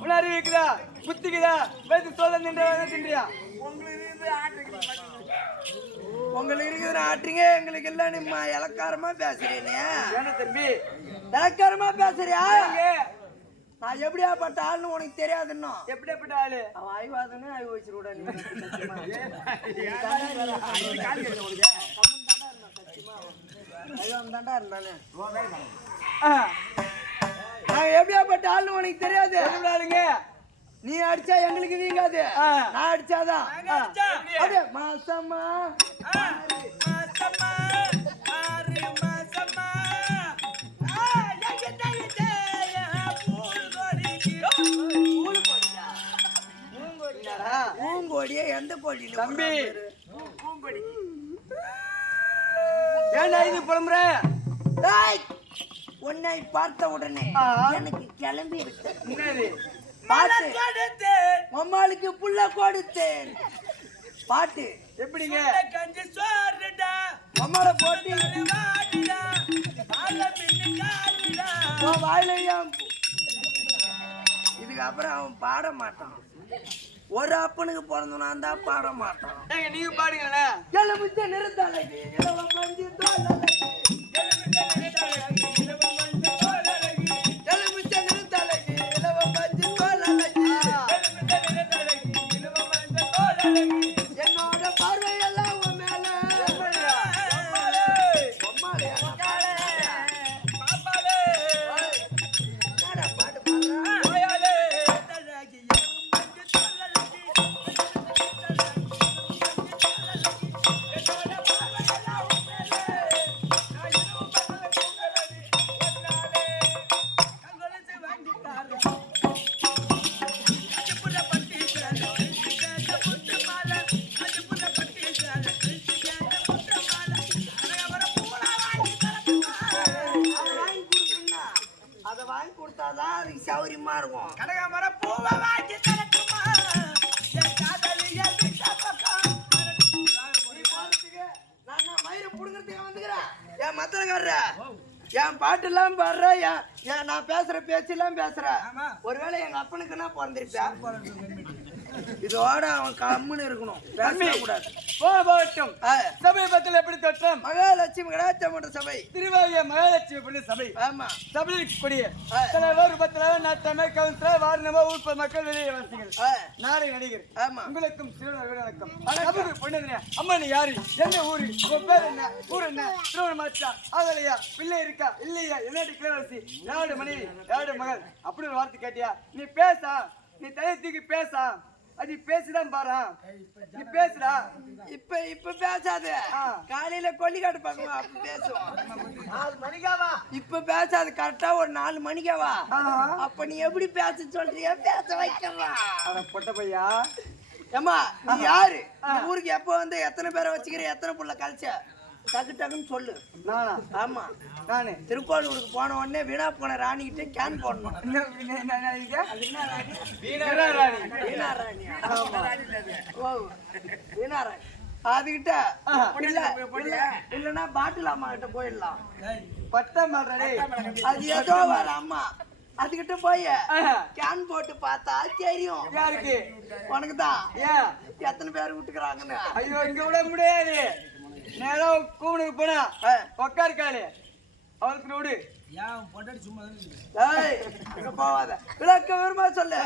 உள்ள அறிவிக்குதா புத்திக்குதா வைத்து சோதனை தின்ற தின்றியா? உங்களுக்கு இருக்கிற ஆட்டுங்க எங்களுக்கு எல்லாம் நிம்ம இலக்காரமா பேசுறீங்க. தம்பி இலக்காரமா பேசுறியா? நான் எப்படியாப்பட்ட ஆள்னு உனக்கு தெரியாது இன்னும் எப்படியாப்பட்ட ஆளு? அவன் ஆய்வாதனே ஆய்வு வச்சிருக்கூடா நீ தாண்டா இருந்தானே நான் எப்படியாப்பட்ட ஆள்னு உனக்கு தெரியாது. எப்படியாளுங்க நீ அடிச்சா எங்களுக்கு வீங்காது. ஆ. நான் அடிச்சாதான் ஆ, அது மாசமா என்னடா? பூங்கோடியே எந்த கோடியில தம்பி. பூங்கோடி ஏன்டா இது புலம்புற? உன்னை பார்த்த உடனே. எனக்கு கிளம்பி பாட்டு. மம்மாளுக்கு புள்ள கொடுத்தேன். பாட்டு. எப்படிங்க? மம்மால போட்டு. உன் வாயில ஏன் பூ? இதுக்கப்புறம் அவன் பாட மாட்டான். ஒரு அப்பனுக்கு பிறந்தவனா இருந்தா பாட மாட்டான். நீங்க பாடுங்களேன். எலுமிச்ச என் மத்தளக்காரர, என் பாட்டு எல்லாம் பாடுற என் நான் பேசுற பேச்சு எல்லாம் பேசுற ஒருவேளை எங்க அப்பனுக்குன்னா பிறந்திருப்பேன். இதோட அவன் கம்முன்னு இருக்கணும். பேசக்கூடாது போகட்டும் சமீபத்தில் எப்படி தொட்டம்? மகாலட்சுமி கடாச்சமன்ற சபை. திருவாகிய மகாலட்சுமி பண்ணி சபை. ஆமா. சபையில் ஆ. தலைவர் உபத்தலைவர் நாட்டமை கவுன்சிலர் நம்பர் உட்பட மக்கள் வெளியே வாசிகள். நாளை நடிகர். ஆமா. உங்களுக்கும் சிறுவர்கள் வணக்கம். சபைக்கு பொண்ணுங்க அம்மா நீ யாரு? என்ன ஊரு? உன் பேர் என்ன? ஊர் என்ன? திருவண்ண மாற்றா ஆகலையா? பிள்ளை இருக்கா? இல்லையா? என்னடி கிளவரசி யாரு மனைவி? யாரு மகள்? அப்படி ஒரு வார்த்தை கேட்டியா? நீ பேசா. நீ தலையை தூக்கி பேசா. நீ பேசிதான் பாரா நீ பேசுடா. இப்ப இப்ப பேசாத. காலையில கொல்லிக்காட்டு பக்கம் அப்ப பேசுவோம். நாலு மணிக்காவா இப்ப பேசாது கரெக்டா ஒரு நாலு மணிக்கா வா. ஆஹா. அப்ப நீ எப்படி பேச சொல்றியா பேச வைக்கலாம் பொட்ட பையா. ஏமா நீ யாரு? ஊருக்கு எப்போ வந்து எத்தனை பேரை வச்சுக்கிற எத்தனை புள்ள கழிச்ச? டக்கு டக்குன்னு சொல்லு. நானா ஆமா. நானு திருக்கோளூருக்கு போன உடனே வீணா போன ராணிகிட்ட கேன் போடணும். வீணா ராணி. வீணா ராணி. ஓ வீணா ராணி. அதுகிட்ட. இல்ல இல்ல இல்லனா பாட்டில் அம்மா கிட்ட போயிடலாம். பாடுறே அது ஏதோ வர அம்மா. அதுகிட்ட போய். கேன் போட்டு பார்த்தா தெரியும். யாருக்கு? உனக்கு தான் ஏன்? எத்தனை பேர் விட்டுக்கிறாங்கன்னு. ஐயோ இங்க விட முடியாது. நேரம் கூவனுக்கு போனா ஆ. உக்காருக்காளே. அவளுக்கு விடு. ஏய், அங்க போவாத. விளக்க விரும்ப சொல்லு.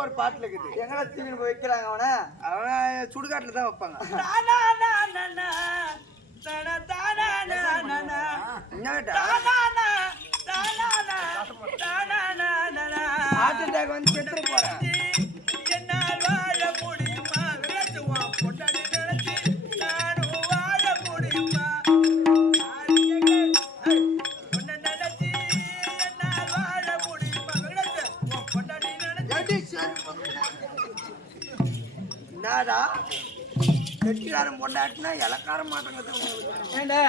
ஒரு பாட்டுல இருக்குது எங்கடா தீவிர போய் வைக்கிறாங்க அவனை அவனை சுடுகாட்டுல தான் வைப்பாங்க ஹார்ட் அட்டாக் வந்து செத்து போறேன் கெட்டிக்காரன் பொண்டாட்டினா இலக்கார மாட்டேங்குது. ஏண்டா?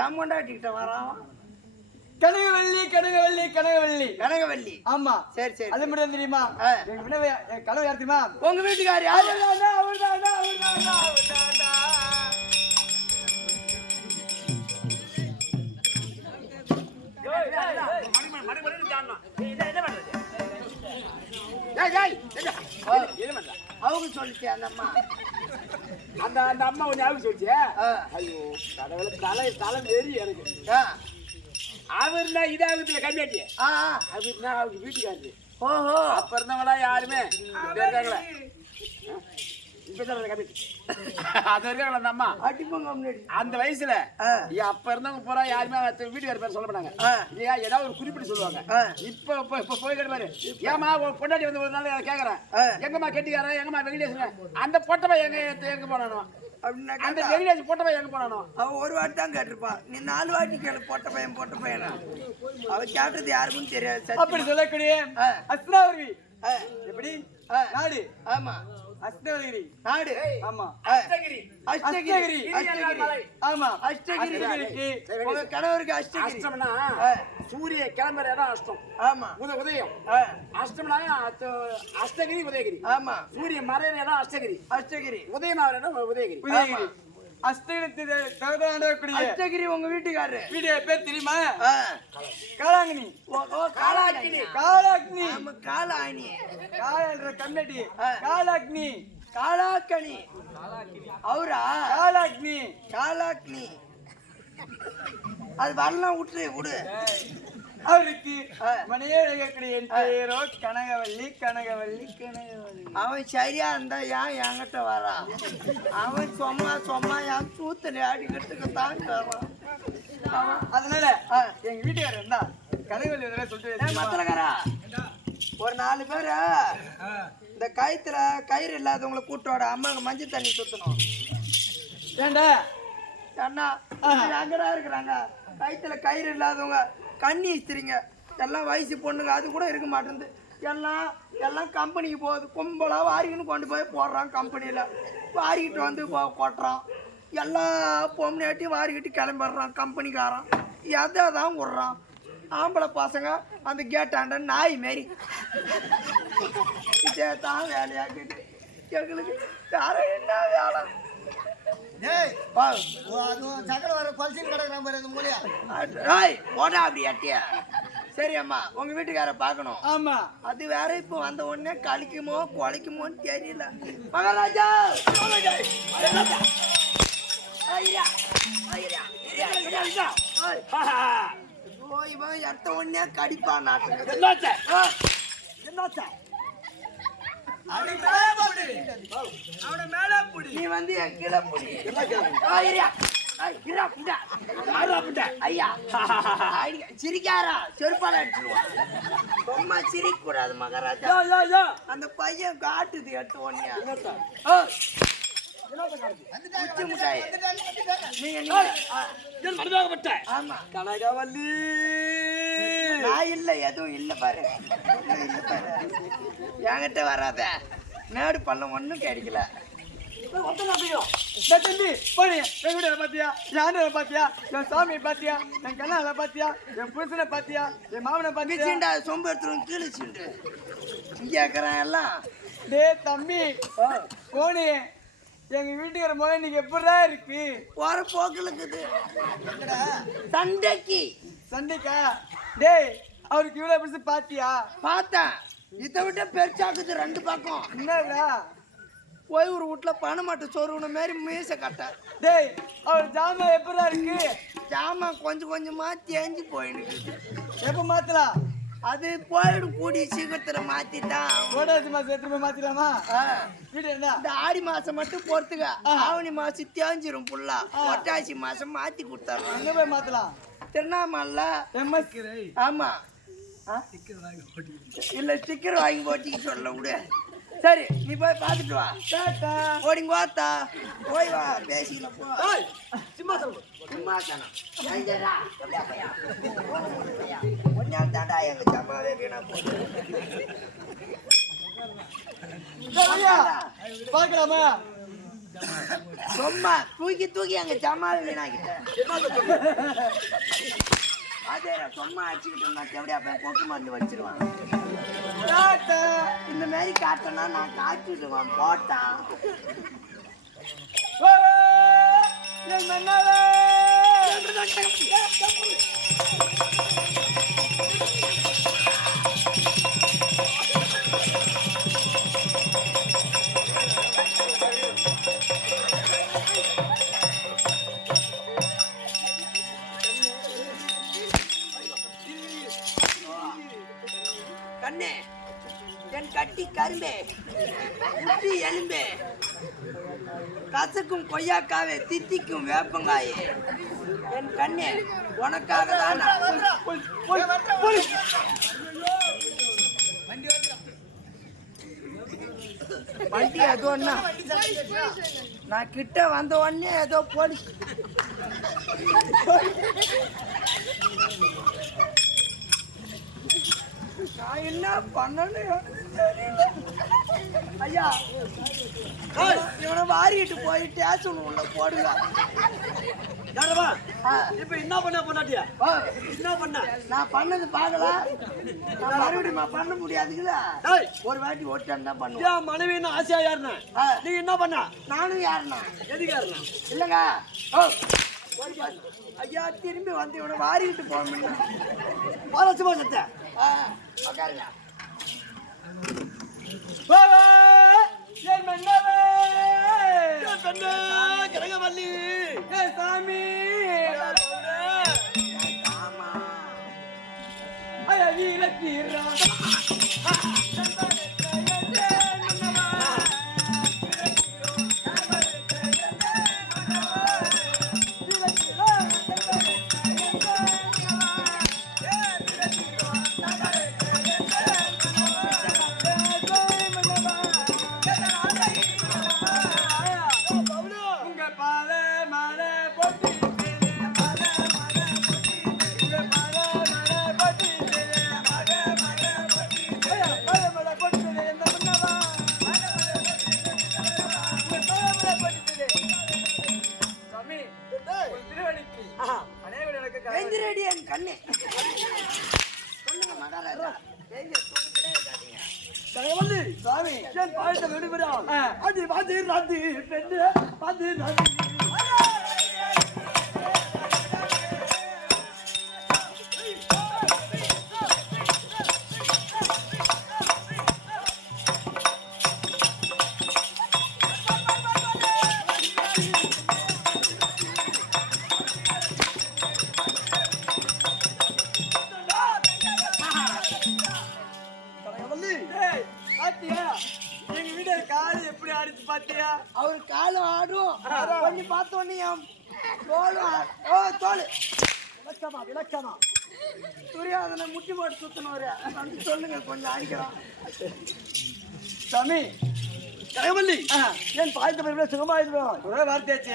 ஏன் பொண்டாட்டிக்கிட்ட வரான் கனகவல்லி கனகவல்லி கனகவல்லி கனகவல்லி ஆமா. சரி சரி அது மட்டும் தெரியுமா. எங்க வினவு என் கனவு யார் தெரியுமா? உங்க வீட்டுக்காரி யாரு? அவர்தான்டா, அவர்தான்டா, அவங்க சொல்லிச்சு அந்த அம்மா. அந்த அந்த அம்மா கொஞ்சம் ஆகுது சொல்லிச்சு? ஆ. ஐயோ கடவுளை தலை தலை வெறி எனக்கு. அவர்னா இதாகத்துல கம்மியாச்சு? ஆ, ஆ. அவர்னா அவங்க வீட்டுக்காரரு ஓஹோ. அப்ப இருந்தவங்களா யாருமே? இருக்காங்களே அது இருக்காங்களா அந்த அம்மா? அந்த வயசுல அப்ப இருந்தவங்க பூரா யாருமே வீட்டுக்கார பேர் சொல்ல மாட்டாங்க. இல்லையா ஏதாவது ஒரு குறிப்பிட்டு சொல்லுவாங்க. இப்ப இப்ப போய் பாரு ஏமா பொண்டாட்டி வந்து ஒரு நாள் கேக்குறேன். எங்கம்மா கெட்டிக்காரன் எங்கம்மா வெங்கடேசன்? அந்த பொட்டப்பை எங்க எங்க போனானோ? அந்த வெங்கடேஷ் பொட்டப்பை எங்க போனானோ? அவன் ஒரு வாட்டி தான் கேட்டிருப்பா நீ நாலு வாட்டி கேளு போட்ட பையன் போட்ட பையனா அவ கேட்டது யாருக்கும் தெரியாது. அப்படி சொல்லக்கூடிய ஆ. அஸ்னாவரி ஆ, எப்படி. நாடு. ஆமா. அஸ்னாவரி நாடு. ஆமா. அஷ்டகிரி. அஷ்டகிரி. அஷ்டகிரி. அஷ்டகிரி. ஆமா. அஷ்டகிரி அஷ்டகிரிக்கு உங்க கணவருக்கு அஷ்டகிரி. அஷ்டம்னா? சூரிய கிளம்புற இடம் அஷ்டம். ஆமா. உத உதயம். அஷ்டம்னா? அஷ்டகிரி உதயகிரி. ஆமா. சூரிய மறையிற இடம் அஷ்டகிரி. அஷ்டகிரி. இடம் உதயகிரி. உதயகிரி. அஷ்டகிரி உங்க வீட்டுக்காரரு. வீடியோ பேர் தெரியுமா காலாக்கினி காலாக்னி ஆமா காலாணி காலன்ற கண்ணடி. காலாக்னி காலாக்கணி அவரா? காலாக்னி காலாக்னி அது வரலாம் விட்டுரு விடு. அவருக்கு என் பேரோ கனகவல்லி கனகவல்லி. கனகவல்லி அவன் சரியா இருந்தா ஏன் என்கிட்ட வரான் அவன் சும்மா சும்மா என் சூத்தனை அடிக்கிறதுக்கு தான் வரான். அதனால. எங்க வீட்டுக்காரர் இருந்தா கனகவல்லி வந்து சொல்லிட்டு? மத்தலக்காரா ஒரு நாலு பேர். இந்த கயித்துல கயிறு இல்லாதவங்கள கூட்டோட அம்மாங்க மஞ்சள் தண்ணி சுத்தணும். ஏண்டா? அண்ணா அங்கடா இருக்கிறாங்க. கயித்துல கயிறு இல்லாதவங்க கண்ணி இஸ்திரிங்க. எல்லாம் வயசு பொண்ணுங்க அது கூட இருக்க மாட்டேங்குது. எல்லாம் எல்லாம் கம்பெனிக்கு போகுது. கும்பலாக வாரிக்குன்னு கொண்டு போய் போடுறான் கம்பெனியில். வாரிக்கிட்டு வந்து போ- கொட்டுறான். எல்லா பொம்னாட்டியும் வாரிக்கிட்டு கிளம்பிடுறான் கம்பெனிக்காரன். எதை தான் விட்றான்? ஆம்பளை பசங்க அந்த கேட்டாண்ட நாய் மாரி. இதே தான் வேலையாக்குது. எங்களுக்கு யாரும் என்ன வேலை? சரி அம்மா உங்க வீட்டுக்கார பார்க்கணும். ஆமா. அது வேற இப்போ வந்த உடனே கழிக்குமோ குலைக்குமோன்னு தெரியல. மகாராஜா இவன் எடுத்த உடனே கடிப்பான் என்னாச்சு? அவனை மேல புடி. நீ வந்து என் கீழே புடி. சிரிக்காரா செருப்பால அடிச்சிருவான் ரொம்ப சிரிக்க கூடாது மகாராஜா அந்த பையன் காட்டுது எட்டு முட்டாய். நீங்க ஆமா. கனகவல்லி. நான் இல்ல எதுவும் இல்ல பாரு. என்கிட்ட வராத. மேடு பள்ளம் ஒண்ணும் கிடைக்கல. பாத்தியா ஆண்டரை பாத்தியா என் சாமியை பாத்தியா என் கண்ணால பாத்தியா என் புருஷனை பாத்தியா என் மாமனை பாத்தியா சொம்பு எடுத்துரும் கீழே சிண்டு இங்க எல்லாம். டேய் தம்பி போனி எங்க வீட்டுக்கார முகம் இன்னைக்கு எப்படிதான் இருக்கு? போற போக்குல இருக்குது சண்டைக்கு. சண்டைக்கா? டேய் அவருக்கு இவ்வளவு பிடிச்சி பாத்தியா? பார்த்தேன். இதை விட பெருசாக்குது ரெண்டு பக்கம். என்னடா? போய் ஒரு வீட்டுல பணமாட்ட சோறுன மாதிரி மீச கட்ட டேய் அவர் ஜாமான் எப்படிதான் இருக்கு? ஜாமான் கொஞ்சம் கொஞ்சமா தேஞ்சு போயிடுது எப்ப மாத்தலாம்? அது போயிடும் கூடி சீக்கிரத்துல மாத்திட்டான் கோடாசி மாசம் எத்தனை போய் மாத்திடலாமா. வீடு இருந்தா இந்த ஆடி மாசம் மட்டும் பொறுத்துக்க ஆவணி மாசம் தேஞ்சிரும் புல்லா. ஒட்டாசி மாசம் மாத்தி கொடுத்தாரு அங்க போய் மாத்தலாம். திருவண்ணாமலை எம்எஸ். ஆமா? இல்ல ஸ்டிக்கர் வாங்கி போட்டிக்கு சொல்ல விடு. சரி நீ போய் பார்த்துட்டு வா. டாட்டா ஓடிங்க வாத்தா. போய் வா பேசிக்கல போ. ஏய், சும்மா சொல்லு சிம்மாசனம் ஏஞ்சரா, தாண்டா எங்க ஜமாவே வீணா போச்சு. சும்மா தூக்கி தூக்கி எங்க ஜமாவே வீணாக்கிட்டேன் அதே சும்மா அடிச்சுக்கிட்டு இருந்தா எப்படியா போய் கொக்கு மருந்து வச்சிருவான் டாட்டா இந்த மாதிரி காட்டனா நான் காட்டிடுவேன் போட்டான் என் கரும்பே முட்டி எலும்பே. கசக்கும் கொய்யாக்காவே தித்திக்கும் வேப்பங்காயே. என் கண்ணே உனக்காக தான் வண்டி ஏதோ நான் கிட்ட வந்த உடனே ஏதோ போலீஸ். நான் என்ன பண்ணணும் ஐயா இவனை வாரிட்டு போய் ஸ்டேஷன் உள்ள போடுங்க. யாரவா? இப்ப என்ன பண்ண பொண்டாட்டியா? ஓ, என்ன பண்ண? நான் பண்ணது பார்க்கல. நான் மறுபடியும் பண்ண முடியாதுங்களா. ஒரு வாட்டி ஓட்டான் தான் பண்ணுவேன் என் மனைவின்னு ஆசையா யாருன ஆ, நீ என்ன பண்ண? நானும் யாருண்ணா? எதுக்கு யாருன இல்லைங்க. ஓ. ஐயா திரும்பி வந்து இவனை வாரிட்டு போக முடியும் பாராசுமா சத்த. உட்காருங்க ஓ, என் மன்னரே பெண்ணு? கிரகவல்லி. ஏ சாமி. வீரத்தீரா எந்திரடி என் கண்ணே. சொல்லுங்க மகாராஜா. கிரகவல்லி சாமி என் பாயத்தை விடுவிடா ஆ. அது பாதி ராதி பெண்ணு பாதி சுத்தினவரு வந்து சொல்லுங்க கொஞ்சம் அடிக்கிறான் சாமி கிரகவல்லி என் பாயத்தை விட சுகமா இருக்கிறோம் ஒரே வார்த்தையாச்சு.